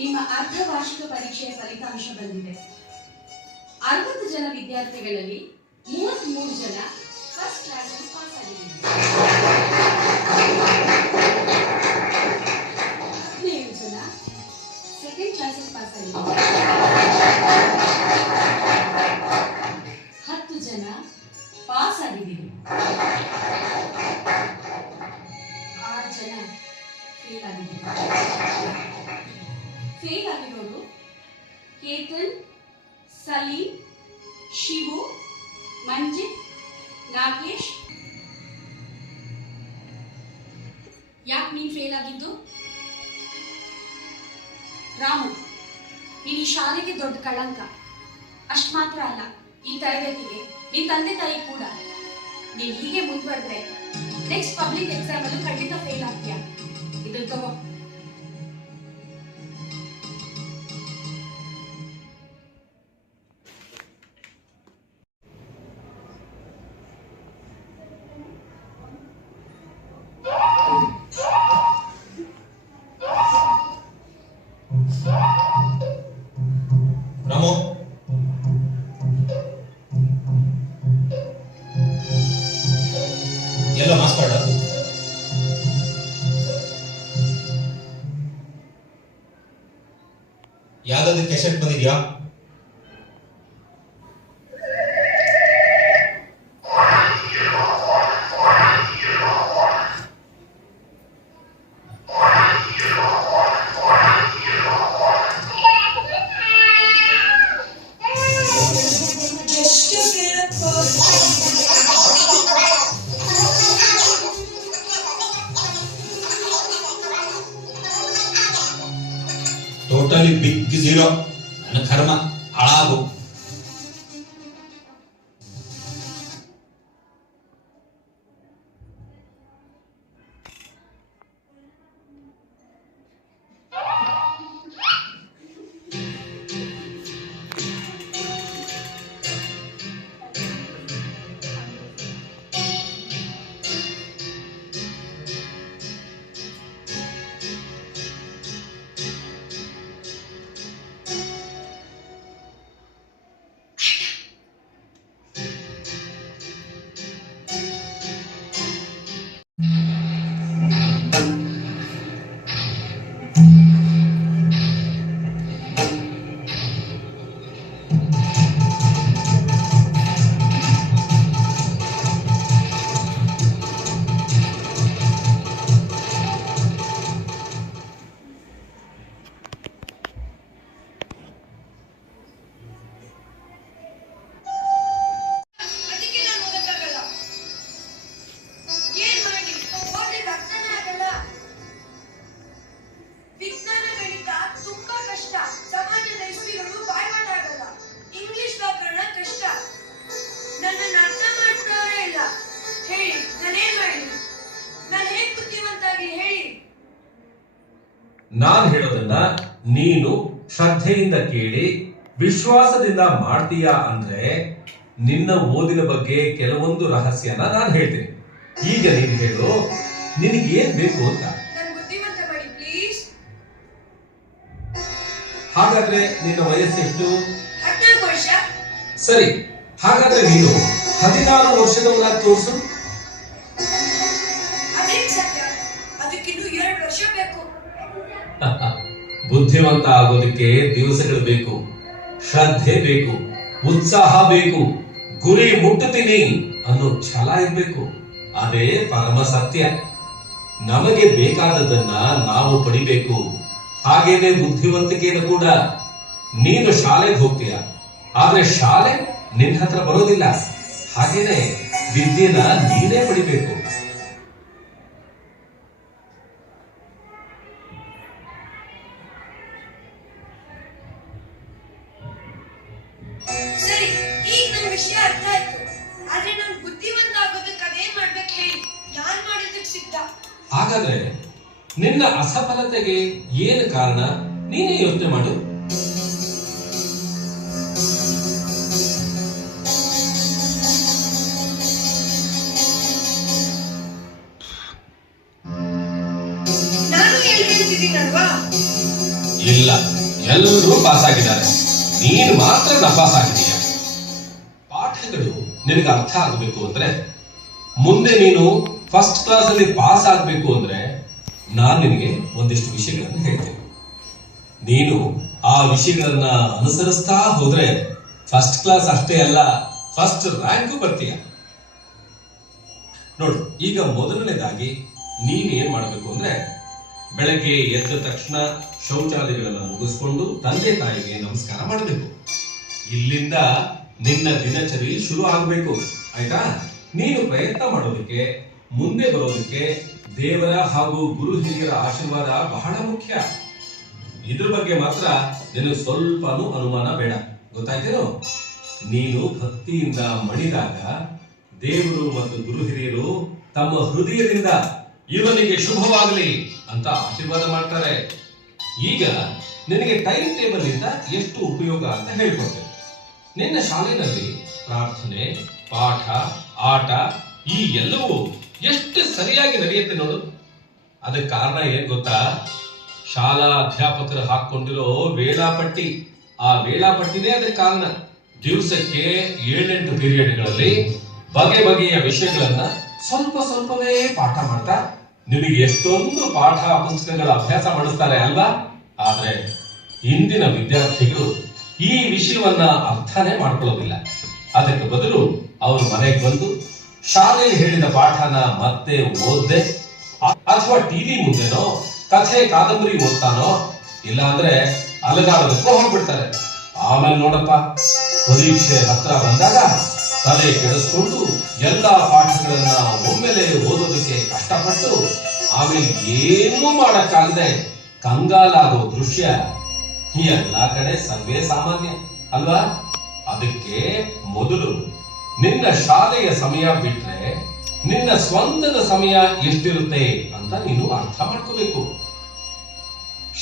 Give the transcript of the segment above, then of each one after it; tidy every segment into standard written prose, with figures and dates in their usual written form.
ನಿಮ್ಮ ಅರ್ಧವಾರ್ಷಿಕ ಪರೀಕ್ಷೆಯ ಫಲಿತಾಂಶ ಬಂದಿದೆ. 60 ಜನ ವಿದ್ಯಾರ್ಥಿಗಳಲ್ಲಿ 33 ಜನ ಫಸ್ಟ್ ಕ್ಲಾಸ್ ಪಾಸ್ ಆಗಿದ್ದಾರೆ. 17 ಜನ ಸೆಕೆಂಡ್ ಕ್ಲಾಸ್ ಪಾಸ್ ಆಗಿದ್ದಾರೆ. 10 ಜನ ಪಾಸ್ ಆಗಿದ್ದೀರಿ. 6 ಜನ ಫೇಲ್ ಆಗಿದ್ದಾರೆ. ಫೇಲ್ ಆಗಿರೋರು ಕೇತನ್, ಸಲೀಂ, ಶಿವು, ಮಂಜಿತ್, ನಾಗೇಶ್. ಯಾಕೆ ನೀನು ಫೇಲ್ ಆಗಿದ್ದು? ರಾಮು, ನೀನು ಈ ಶಾಲೆಗೆ ದೊಡ್ಡ ಕಳಂಕ. ಅಷ್ಟು ಮಾತ್ರ ಅಲ್ಲ, ಈ ತರಗತಿಗೆ ನಿನ್ನ ತಂದೆ ತಾಯಿ ಕೂಡ. ನೀನು ಹೀಗೆ ಮುಂದುವರೆದ್ರೆ ನೆಕ್ಸ್ಟ್ ಪಬ್ಲಿಕ್ ಎಕ್ಸಾಮ್ ಅಲ್ಲೂ ಖಂಡಿತ ಫೇಲ್ ಆಗ್ತೀಯ. ಇದನ್ನು ತಗೋ. ರಾಮು, ಎಲ್ಲ ಮಾಸ್ ಕಾರ್ಡ್ ಯಾವ್ದಾದ್ರು ಕೆಸೆಟ್ ಬಂದಿದ್ಯಾ? Totally big zero. ನನ್ನ ಕರ್ಮ ಹಾಳಾಗು. ನಾನು ಹೇಳೋದನ್ನ ನೀನು ಶ್ರದ್ಧೆಯಿಂದ ಕೇಳಿ ವಿಶ್ವಾಸದಿಂದ ಮಾಡ್ತೀಯಾ ಅಂದ್ರೆ ನಿನ್ನ ಓದಿನ ಬಗ್ಗೆ ಕೆಲವೊಂದು ರಹಸ್ಯನ ನಾನು ಹೇಳ್ತೀನಿ. ಈಗ ನೀನು ಹೇಳು, ನಿನಗೇನ್ ಬೇಕು ಅಂತ. ಹಾಗಾದ್ರೆ ನಿನ್ನ ವಯಸ್ಸೆಷ್ಟು? 14 ವರ್ಷ. ಸರಿ, ಹಾಗಾದ್ರೆ ನೀನು 16 ವರ್ಷದವಳ ತೋರಿಸು. ಅದಕ್ಕಿನ್ನೂ 2 ವರ್ಷ ಬೇಕು. ಬುದ್ಧಿವಂತ ಆಗೋದಕ್ಕೆ ದಿವಸಗಳು ಬೇಕು, ಶ್ರದ್ಧೆ ಬೇಕು, ಉತ್ಸಾಹ ಬೇಕು, ಗುರಿ ಮುಟ್ಟುತ್ತೀನಿ ಅನ್ನೋ ಛಲ ಇರ್ಬೇಕು. ಅದೇ ಪರಮ ಸತ್ಯ. ನಮಗೆ ಬೇಕಾದದನ್ನ ನಾವು ಪಡಿಬೇಕು. ಹಾಗೇನೆ ಬುದ್ಧಿವಂತಿಕೆಯನ್ನು ಕೂಡ. ನೀನು ಶಾಲೆಗೆ ಹೋಗ್ತೀಯ, ಆದ್ರೆ ಶಾಲೆ ನಿನ್ನ ಹತ್ರ ಬರೋದಿಲ್ಲ. ಹಾಗೇನೆ ವಿದ್ಯೆನ ನೀನೇ ಪಡಿಬೇಕು. ಸರಿ, ಈಗ ನನ್ನ ವಿಷಯ ಅರ್ಥ ಆಯ್ತು. ಆದ್ರೆ ನಾನು ಬುದ್ಧಿವಂತ ಆಗೋದಕ್ಕೆ ಅದೇನ್ ಮಾಡ್ಬೇಕು ಹೇಳಿ? ನಾನ್ ಮಾಡೋದಕ್ಕೆ ಸಿದ್ಧ. ಹಾಗಾದ್ರೆ ನಿನ್ನ ಅಸಫಲತೆಗೆ ಏನು ಕಾರಣ ನೀನೇ ಯೋಚನೆ ಮಾಡು. ನಾನು ಹೇಳ್ತಿದ್ದೀನಲ್ವಾ, ಇಲ್ಲ, ಎಲ್ಲರೂ ಪಾಸ್ ಆಗಿದ್ದಾರೆ, ನೀನು ಮಾತ್ರ ನಪಾಸ್ ಆಗಿದೀಯ. ಪಾಠಗಳು ನಿನಗೆ ಅರ್ಥ ಆಗಬೇಕು ಅಂದ್ರೆ, ಮುಂದೆ ನೀನು ಫಸ್ಟ್ ಕ್ಲಾಸ್ ಅಲ್ಲಿ ಪಾಸ್ ಆಗ್ಬೇಕು ಅಂದ್ರೆ ನಾನು ನಿನಗೆ ಒಂದಿಷ್ಟು ವಿಷಯಗಳನ್ನು ಹೇಳ್ತೇನೆ. ನೀನು ಆ ವಿಷಯಗಳನ್ನ ಅನುಸರಿಸ್ತಾ ಹೋದ್ರೆ ಫಸ್ಟ್ ಕ್ಲಾಸ್ ಅಷ್ಟೇ ಅಲ್ಲ, ಫಸ್ಟ್ ರ್ಯಾಂಕ್ ಬರ್ತೀಯ. ನೋಡು, ಈಗ ಮೊದಲನೇದಾಗಿ ನೀನ್ ಏನ್ ಮಾಡಬೇಕು ಅಂದ್ರೆ, ಬೆಳಗ್ಗೆ ಎದ್ದ ತಕ್ಷಣ ಶೌಚಾಲಯಗಳನ್ನ ಮುಗಿಸ್ಕೊಂಡು ತಂದೆ ತಾಯಿಗೆ ನಮಸ್ಕಾರ ಮಾಡಬೇಕು. ಇಲ್ಲಿಂದ ನಿನ್ನ ದಿನಚರಿ ಶುರು ಆಗಬೇಕು, ಆಯ್ತಾ? ನೀನು ಪ್ರಯತ್ನ ಮಾಡೋದಕ್ಕೆ, ಮುಂದೆ ಬರೋದಕ್ಕೆ ದೇವರ ಹಾಗೂ ಗುರು ಹಿರಿಯರ ಆಶೀರ್ವಾದ ಬಹಳ ಮುಖ್ಯ. ಇದ್ರ ಬಗ್ಗೆ ಮಾತ್ರ ನಿನಗೆ ಸ್ವಲ್ಪನೂ ಅನುಮಾನ ಬೇಡ, ಗೊತ್ತಾಯ್ತೇನೋ? ನೀನು ಭಕ್ತಿಯಿಂದ ಮಣಿದಾಗ ದೇವರು ಮತ್ತು ಗುರು ಹಿರಿಯರು ತಮ್ಮ ಹೃದಯದಿಂದ ಇವನಿಗೆ ಶುಭವಾಗಲಿ ಅಂತ ಆಶೀರ್ವಾದ ಮಾಡ್ತಾರೆ. ಈಗ ನಿನಗೆ ಟೈಮ್ ಟೇಬಲ್ ಇಂದ ಎಷ್ಟು ಉಪಯೋಗ ಅಂತ ಹೇಳ್ಕೊಡ್ತೇನೆ. ನಿನ್ನ ಶಾಲೆಯಲ್ಲಿ ಪ್ರಾರ್ಥನೆ, ಪಾಠ, ಆಟ ಈ ಎಲ್ಲವೂ ಎಷ್ಟು ಸರಿಯಾಗಿ ನಡೆಯುತ್ತೆ ನೋಡು. ಅದಕ್ಕೆ ಕಾರಣ ಏನ್ ಗೊತ್ತಾ? ಶಾಲಾ ಅಧ್ಯಾಪಕರು ಹಾಕೊಂಡಿರೋ ವೇಳಾಪಟ್ಟಿ. ಆ ವೇಳಾಪಟ್ಟಿನೇ ಅದಕ್ಕೆ ಕಾರಣ. ದಿವಸಕ್ಕೆ 7-8 ಪೀರಿಯಡ್ಗಳಲ್ಲಿ ಬಗೆ ಬಗೆಯ ವಿಷಯಗಳನ್ನ ಸ್ವಲ್ಪ ಸ್ವಲ್ಪವೇ ಪಾಠ ಮಾಡ್ತಾ ನಿಮಗೆ ಎಷ್ಟೊಂದು ಪಾಠ ಪುಸ್ತಕಗಳ ಅಭ್ಯಾಸ ಮಾಡಿಸ್ತಾರೆ ಅಲ್ವಾ? ಆದ್ರೆ ಇಂದಿನ ವಿದ್ಯಾರ್ಥಿಗಳು ಈ ವಿಷಯವನ್ನ ಅರ್ಥನೇ ಮಾಡ್ಕೊಳ್ಳೋದಿಲ್ಲ. ಅದಕ್ಕೆ ಬದಲು ಅವರು ಮನೆಗೆ ಬಂದು ಶಾಲೆಯಲ್ಲಿ ಹೇಳಿದ ಪಾಠನ ಮತ್ತೆ ಓದ್ದೆ, ಅಥವಾ ಟಿವಿ ಮುಂದೆನೋ ಕಥೆ ಕಾದಂಬರಿ ಓದ್ತಾನೋ, ಇಲ್ಲ ಅಂದ್ರೆ ಅಲಗಾಡೋದಕ್ಕೂ ಹೋಗ್ಬಿಡ್ತಾರೆ. ಆಮೇಲೆ ನೋಡಪ್ಪ, ಪರೀಕ್ಷೆ ಹತ್ರ ಬಂದಾಗ ತಲೆ ಕೆಡಿಸ್ಕೊಂಡು ಎಲ್ಲಾ ಪಾಠಗಳನ್ನ ಒಮ್ಮೆಲೆ ಓದೋದಕ್ಕೆ ಕಷ್ಟಪಟ್ಟು ಆಮೇಲೆ ಏನೂ ಮಾಡಕ್ಕಾಗದೆ ಕಂಗಾಲಾಗೋ ದೃಶ್ಯ ಈ ಎಲ್ಲಾ ಕಡೆ ಸರ್ವೇ ಸಾಮಾನ್ಯ ಅಲ್ವಾ? ಅದಕ್ಕೆ ಮೊದಲು ನಿನ್ನ ಶಾಲೆಯ ಸಮಯ ಬಿಟ್ರೆ ನಿನ್ನ ಸ್ವಂತದ ಸಮಯ ಎಷ್ಟಿರುತ್ತೆ ಅಂತ ನೀನು ಅರ್ಥ ಮಾಡ್ಕೋಬೇಕು.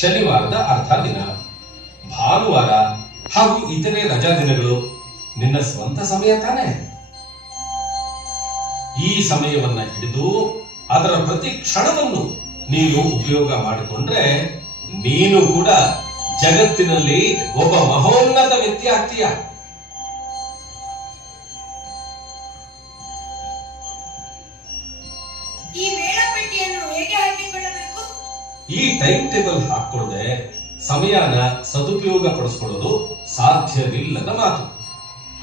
ಶನಿವಾರದ ಅರ್ಧ ದಿನ, ಭಾನುವಾರ ಹಾಗೂ ಇತರೆ ರಜಾ ದಿನಗಳು ನಿನ್ನ ಸ್ವಂತ ಸಮಯ ತಾನೆ. ಈ ಸಮಯವನ್ನ ಹಿಡಿದು ಅದರ ಪ್ರತಿ ಕ್ಷಣವನ್ನು ನೀನು ಉಪಯೋಗ ಮಾಡಿಕೊಂಡ್ರೆ ನೀನು ಕೂಡ ಜಗತ್ತಿನಲ್ಲಿ ಒಬ್ಬ ಮಹೋನ್ನತ ವ್ಯಕ್ತಿ ಆಗ್ತೀಯ. ಈ ವೇಳಾಪಟ್ಟಿಯನ್ನು ಹೇಗೆ ಹಾಕಿಕೊಳ್ಳಬೇಕು? ಈ ಟೈಮ್ ಟೇಬಲ್ ಹಾಕೊಳ್ಳದೆ ಸಮಯನ ಸದುಪಯೋಗ ಪಡಿಸಿಕೊಳ್ಳೋದು ಸಾಧ್ಯವಿಲ್ಲದ ಮಾತು.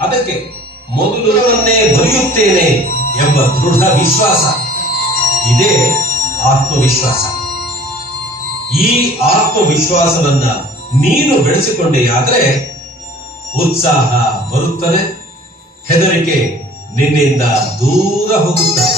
ಅದಕ್ಕೆ ಮೊದಲನ್ನೇ ಬರೆಯುತ್ತೇನೆ ಎಂಬ ದೃಢ ವಿಶ್ವಾಸ, ಇದೇ ಆತ್ಮವಿಶ್ವಾಸ. ಈ ಆತ್ಮವಿಶ್ವಾಸವನ್ನ ನೀನು ಬೆಳೆಸಿಕೊಂಡೆಯಾದ್ರೆ ಉತ್ಸಾಹ ಬರುತ್ತದೆ, ಹೆದರಿಕೆ ನಿನ್ನಿಂದ ದೂರ ಹೋಗುತ್ತದೆ.